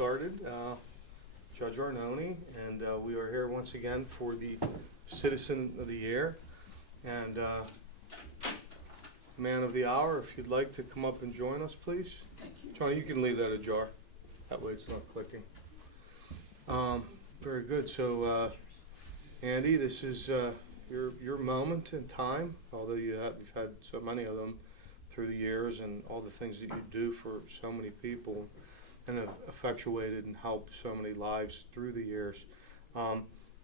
started. Judge Arnone, and we are here once again for the Citizen of the Year. And Man of the Hour, if you'd like to come up and join us, please. Johnny, you can leave that ajar. That way it's not clicking. Very good. So, Andy, this is your moment in time, although you've had so many of them through the years and all the things that you do for so many people and have effectuated and helped so many lives through the years.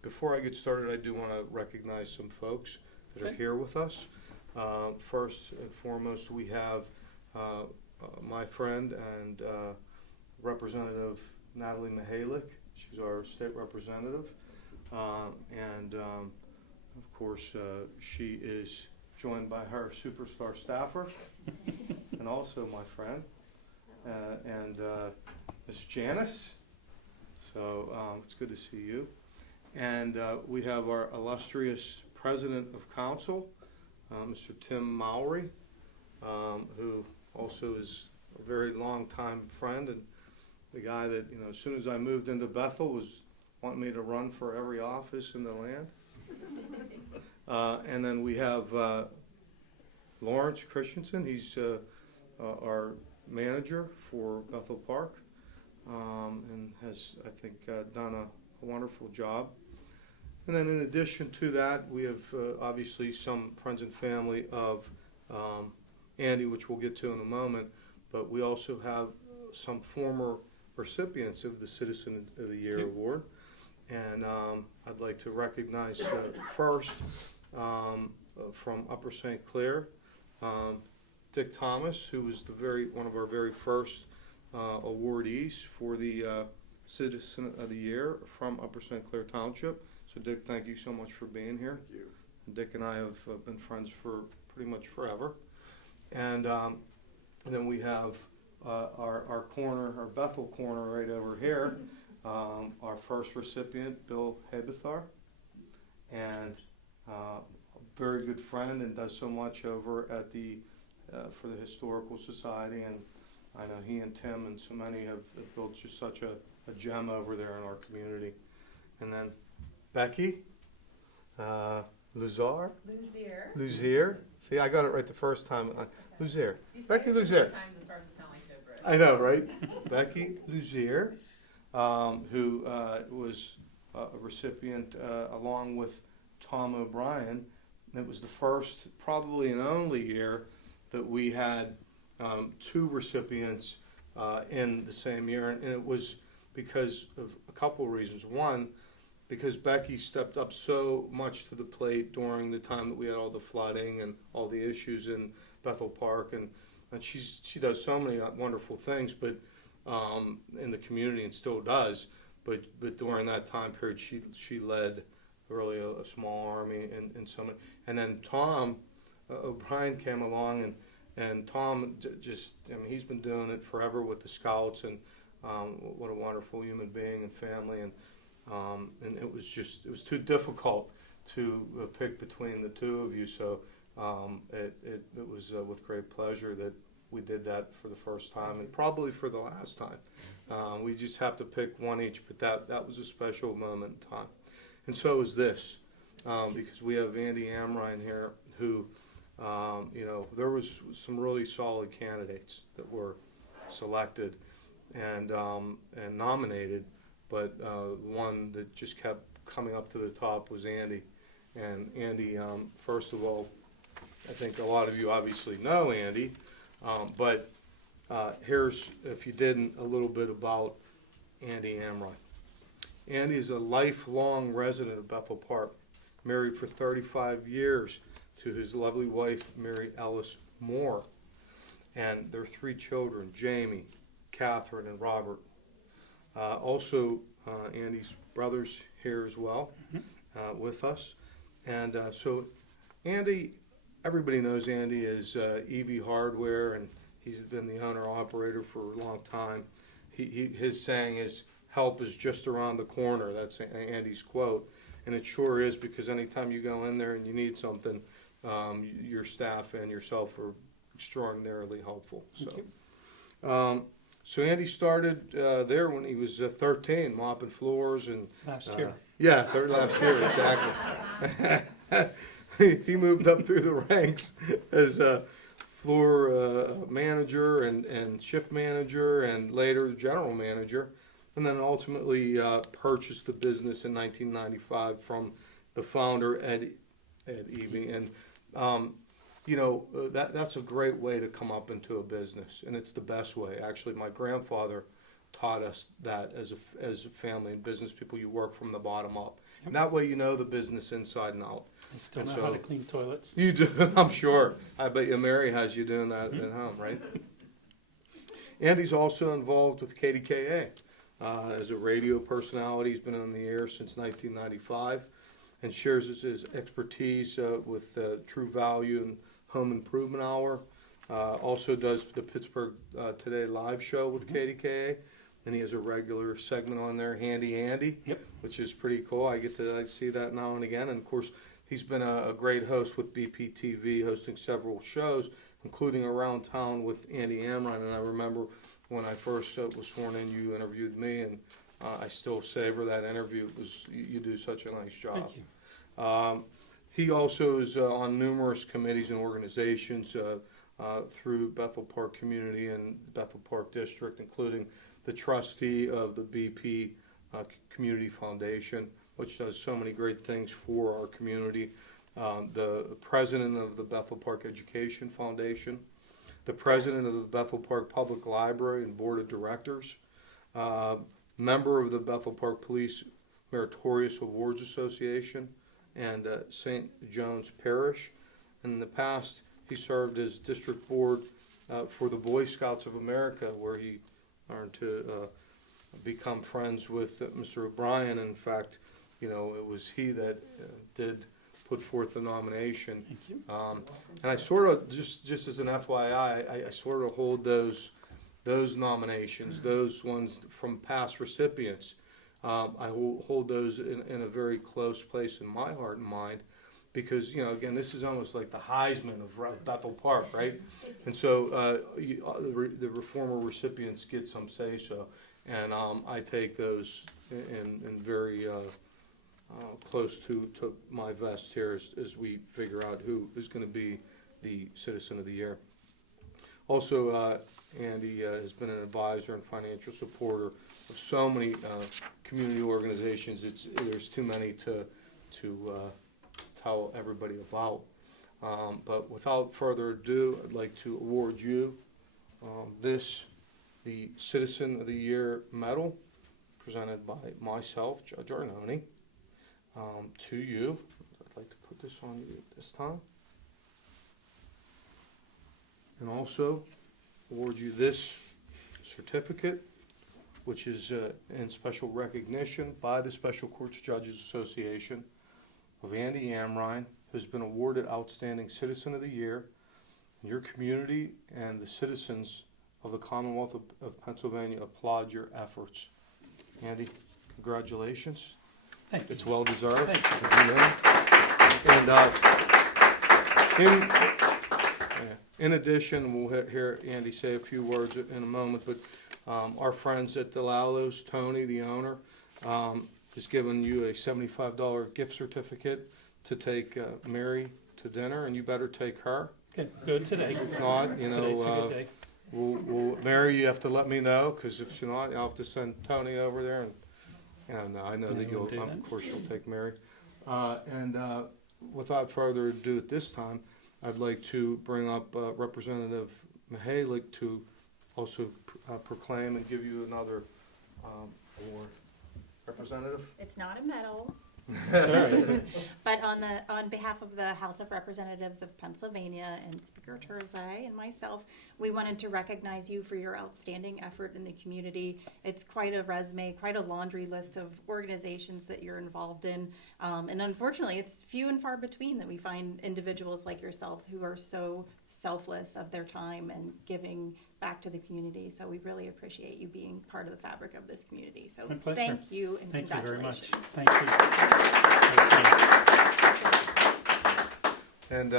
Before I get started, I do want to recognize some folks that are here with us. First and foremost, we have my friend and Representative Natalie Mihalik. She's our state representative. Of course, she is joined by her superstar staffer and also my friend, and Miss Janice. So it's good to see you. And we have our illustrious President of Council, Mr. Tim Mowry, who also is a very long time friend and the guy that, you know, as soon as I moved into Bethel was wanting me to run for every office in the land. And then we have Lawrence Christensen. He's our manager for Bethel Park, and has, I think, done a wonderful job. And then in addition to that, we have obviously some friends and family of Andy, which we'll get to in a moment, but we also have some former recipients of the Citizen of the Year Award. And I'd like to recognize first from Upper St. Clair, Dick Thomas, who was one of our very first awardees for the Citizen of the Year from Upper St. Clair Township. So Dick, thank you so much for being here. Thank you. Dick and I have been friends for pretty much forever. And then we have our corner, our Bethel corner right over here, our first recipient, Bill Hebethar, and a very good friend and does so much over at the for the Historical Society, and I know he and Tim and so many have built just such a gem over there in our community. And then Becky Luzier. See, I got it right the first time. Luzier. Becky Luzier. I know, right? Becky Luzier, who was a recipient along with Tom O'Brien. And it was the first, probably and only year that we had two recipients in the same year. And it was because of a couple of reasons. One, because Becky stepped up so much to the plate during the time that we had all the flooding and all the issues in Bethel Park, and she does so many wonderful things, but in the community, and still does. But during that time period, she led really a small army and so many. And then Tom O'Brien came along, and Tom just, I mean, he's been doing it forever with the Scouts, and what a wonderful human being and family. And it was too difficult to pick between the two of you, so it was with great pleasure that we did that for the first time and probably for the last time. We just have to pick one each, but that was a special moment in time. And so is this, because we have Andy Amrine here, who, you know, there was some really solid candidates that were selected and nominated. But one that just kept coming up to the top was Andy. And Andy, first of all, I think a lot of you obviously know Andy, but here's, if you didn't, a little bit about Andy Amrine. Andy is a lifelong resident of Bethel Park, married for 35 years to his lovely wife, Mary Ellis Moore. And their three children, Jamie, Catherine, and Robert. Also, Andy's brother's here as well with us. And so Andy, everybody knows Andy as EV Hardware, and he's been the owner-operator for a long time. His saying is, help is just around the corner. That's Andy's quote. And it sure is, because anytime you go in there and you need something, your staff and yourself are extraordinarily helpful. So, So Andy started there when he was 13, mopping floors and Last year. yeah, third last year exactly. He moved up through the ranks as a floor manager and shift manager, and later general manager, and then ultimately purchased the business in 1995 from the founder Ed Eving. And that's a great way to come up into a business, and it's the best way. Actually, my grandfather taught us that as a family and business people, you work from the bottom up. And that way you know the business inside and out. I still And know so- how to clean toilets. You do, I'm sure. I bet you Mary has you doing that at home, right? Andy's also involved with KDKA as a radio personality. He's been on the air since 1995 and shares his expertise with True Value and Home Improvement Hour. Also does the Pittsburgh Today live show with KDKA. And he has a regular segment on there, Handy Andy, Yep. which is pretty cool. I get to see that now and again. And of course, he's been a great host with BPTV, hosting several shows, including Around Town with Andy Amrine. And I remember when I first was sworn in, you interviewed me, and I still savor that interview. You do such a nice job. Thank you. He also is on numerous committees and organizations through Bethel Park Community and Bethel Park District, including the trustee of the BP Community Foundation, which does so many great things for our community, the president of the Bethel Park Education Foundation, the president of the Bethel Park Public Library and Board of Directors, member of the Bethel Park Police Meritorious Awards Association, and St. John's Parish. And in the past, he served as district board for the Boy Scouts of America, where he learned to become friends with Mr. O'Brien. In fact, it was he that did put forth the nomination. Thank you. And I sort of, just as an FYI, I sort of hold those nominations, those ones from past recipients. I hold those in a very close place in my heart and mind, because, again, this is almost like the Heisman of Bethel Park, right? And so the former recipients get some say-so, and I take those in very close to my vest here as we figure out who is going to be the Citizen of the Year. Also, Andy has been an advisor and financial supporter of so many community organizations. There's too many to tell everybody about. But without further ado, I'd like to award you the Citizen of the Year medal, presented by myself, Judge Arnone, to you. I'd like to put this on you at this time. And also award you this certificate, which is in special recognition by the Special Courts Judges Association of Andy Amrine, who's been awarded Outstanding Citizen of the Year. Your community and the citizens of the Commonwealth of Pennsylvania applaud your efforts. Andy, congratulations. Thank you. It's well deserved. Thank you. And in addition, we'll hear Andy say a few words in a moment, but our friends at DeLallo's, Tony, the owner, is giving you a $75 gift certificate to take Mary to dinner, and you better take her. Okay, good today. If not, Today's a good day. Mary, you have to let me know, because if you're not, I'll have to send Tony over there, and I know Yeah, that we'll do that. of course, you'll take Mary. Without further ado at this time, I'd like to bring up Representative Mihalik to also proclaim and give you another award. Representative? It's not a medal, It's all right. but on behalf of the House of Representatives of Pennsylvania and Speaker Turzai and myself, we wanted to recognize you for your outstanding effort in the community. It's quite a resume, quite a laundry list of organizations that you're involved in. And unfortunately, it's few and far between that we find individuals like yourself who are so selfless of their time and giving back to the community. So we really appreciate you being part of the fabric of this community. So My pleasure. thank you and Thank you very much. congratulations. Thank you. And,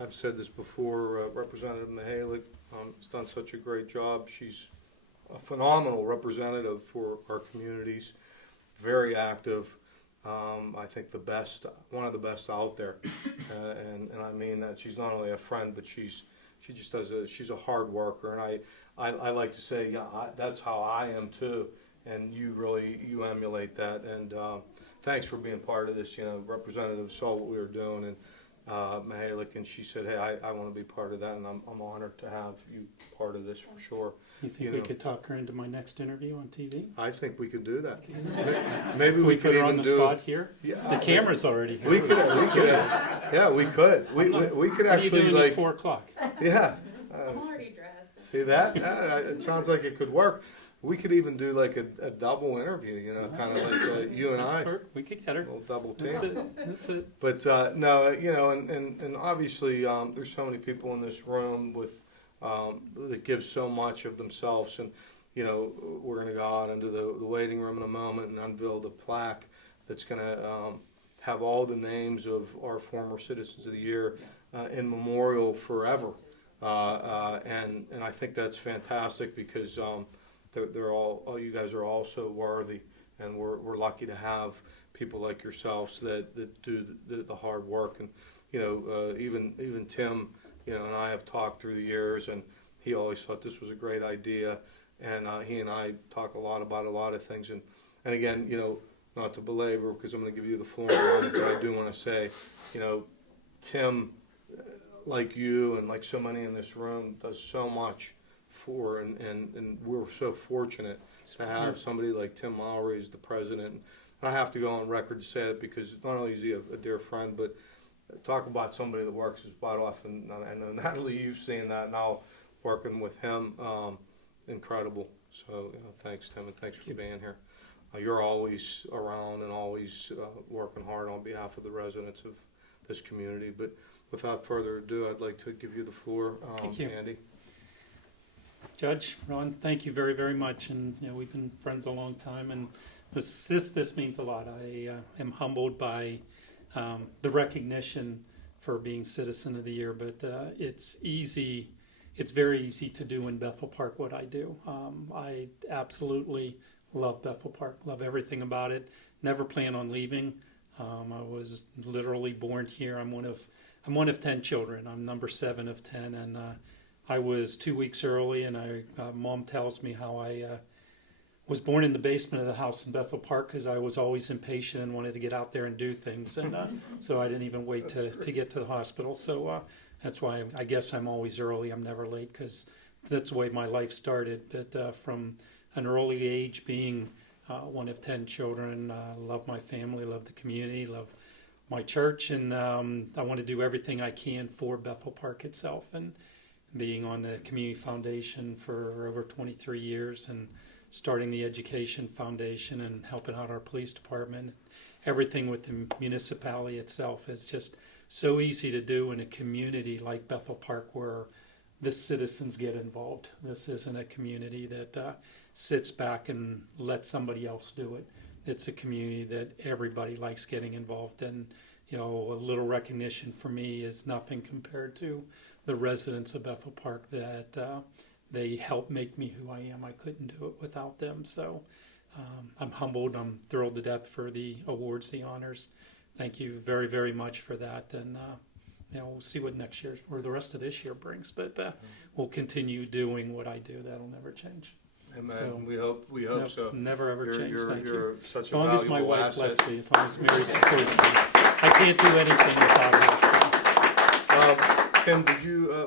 I've said this before, Representative Mihalik has done such a great job. She's a phenomenal representative for our communities, very active. I think one of the best out there, and I mean that. She's not only a friend, but she's a hard worker, and I like to say, yeah, that's how I am too, and you emulate that, and thanks for being part of this. Representative saw what we were doing, and Mahalik, and she said, hey, I want to be part of that, and I'm honored to have you part of this for sure. You think we could talk her into my next interview on TV? I think we could do that. Maybe we Put could her on even the do. spot here? Yeah, The camera's already here. we could. Yeah, we could. We could What are you actually doing like. at 4 o'clock? Yeah. I'm already dressed. See that? It sounds like it could work. We could even do like a double interview, kind of like you and I, We could get her. a little double That's team. it. That's it. But no, and obviously there's so many people in this room with that give so much of themselves, and we're going to go out into the waiting room in a moment and unveil the plaque that's going to have all the names of our former Citizens of the Year in memorial forever, and I think that's fantastic because. They're all you guys are all so worthy, and we're lucky to have people like yourselves that do the hard work. And even Tim, and I have talked through the years, and he always thought this was a great idea, and he and I talk a lot about a lot of things. And again, not to belabor because I'm going to give you the floor, but I do want to say, Tim, like you and like so many in this room, does so much for, and we're so fortunate to have somebody like Tim Lowry as the president. And I have to go on record to say it because not only is he a dear friend, but talk about somebody that works his butt off. And I know, Natalie, you've seen that now working with him. Incredible. So thanks, Tim, and thanks for being here. You're always around and always working hard on behalf of the residents of this community. But without further ado, I'd like to give you the floor, Thank you. Andy. Judge, Ron, thank you very, very much. And we've been friends a long time, and this means a lot. I am humbled by the recognition for being Citizen of the Year, but it's very easy to do in Bethel Park what I do. I absolutely love Bethel Park, love everything about it. Never plan on leaving. I was literally born here. I'm one of 10 children. I'm number 7 of 10, and I was 2 weeks early, and Mom tells me how I was born in the basement of the house in Bethel Park because I was always impatient and wanted to get out there and do things, and so I didn't even wait to get to the hospital. So that's why I guess I'm always early. I'm never late because that's the way my life started. But from an early age, being one of 10 children, love my family, love the community, love my church, and I want to do everything I can for Bethel Park itself. And being on the Community Foundation for over 23 years and starting the Education Foundation and helping out our police department, everything with the municipality itself is just so easy to do in a community like Bethel Park where the citizens get involved. This isn't a community that sits back and lets somebody else do it. It's a community that everybody likes getting involved in. A little recognition for me is nothing compared to the residents of Bethel Park that they help make me who I am. I couldn't do it without them. So I'm humbled. I'm thrilled to death for the awards, the honors. Thank you very, very much for that. And we'll see what next year or the rest of this year brings. But we'll continue doing what I do. That'll never change. Amen. So, we hope so. Never ever change. Thank you. You're such As a long as my valuable wife asset. lets me, as long as Mary supports me, I can't do anything without her. Kim,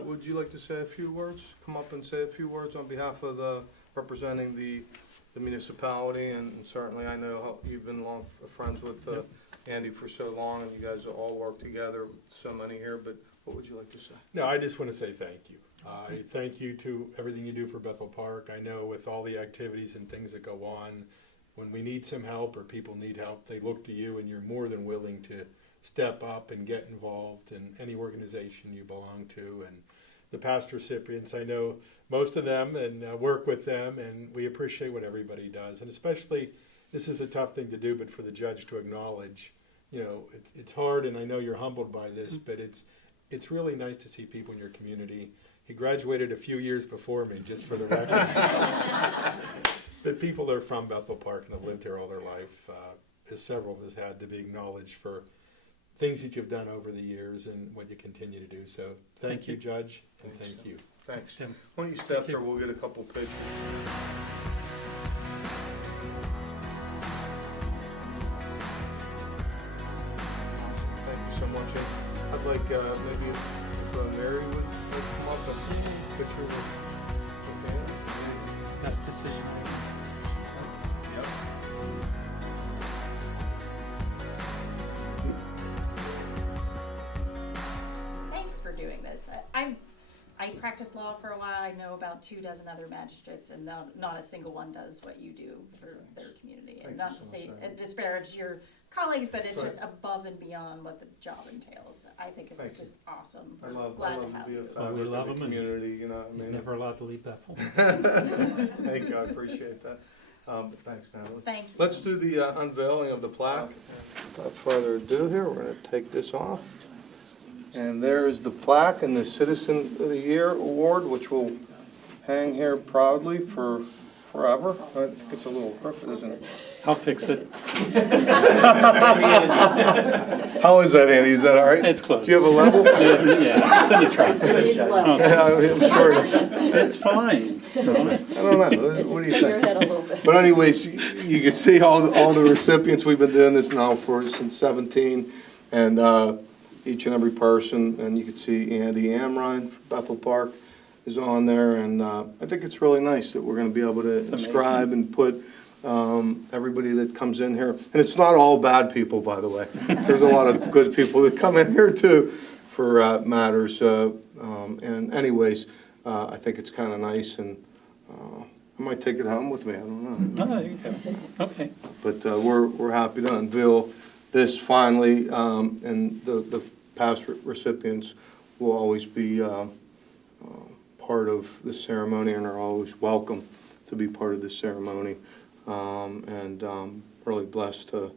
would you like to say a few words? Come up and say a few words on behalf of representing the municipality, and certainly I know how you've been long friends with Andy for so long, and you guys all work together with so many here. But what would you like to say? No, I just want to say thank you. I thank you to everything you do for Bethel Park. I know with all the activities and things that go on, when we need some help or people need help, they look to you, and you're more than willing to step up and get involved in any organization you belong to. And the past recipients, I know most of them and work with them, and we appreciate what everybody does. And especially, this is a tough thing to do, but for the judge to acknowledge, it's hard, and I know you're humbled by this, but it's really nice to see people in your community He graduated a few years before me, just for the record. But people are from Bethel Park and have lived here all their life. As several of us had to be acknowledged for things that you've done over the years and what you continue to do. So thank you, Judge, and thank you. Thanks. Tim. Why don't you step Thank you. here, we'll get a couple pictures. Thank you so much. And I'd like maybe if Mary would come up and picture with Anna. Best decision. Thanks for doing this. I practiced law for a while. I know about 24 other magistrates, and not a single one does what you do for their community. Thank And you not so to say much, Anna. disparage your colleagues, but it's Right. just above and beyond what the job entails. I think it's Thank you. just awesome. I love Glad to to have be a you. Well, we fabric love of the him and community, you know, I He's mean. never allowed to leave Bethel. Thank you, I appreciate that. But thanks, Natalie. Thank you. Let's do the unveiling of the plaque. Without further ado here, we're going to take this off. And there is the plaque and the Citizen of the Year Award, which will hang here proudly for forever. I think it's a little crooked, isn't it? I'll fix it. How is that, Andy? Is that all right? It's close. Do you have a level? Yeah, it's in the truck. Yeah, I'm sure. It's fine. I don't know. What do you Turn your think? head a little bit. But anyways, you can see all the recipients. We've been doing this now since 17, and each and every person, and you can see Andy Amrine from Bethel Park is on there, and I think it's really nice that we're going to be able to amazing. inscribe and put everybody that comes in here. And it's not all bad people, by the way. There's a lot of good people that come in here too for matters. And anyways, I think it's kind of nice, and I might take it home with me. I don't know. Oh, there you go. Okay. But we're happy to unveil this finally, and the past recipients will always be part of the ceremony and are always welcome to be part of the ceremony. And really blessed to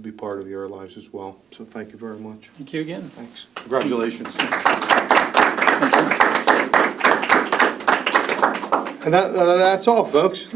be part of your lives as well. So thank you very much. Thank you again. Thanks. Congratulations. And that's all, folks.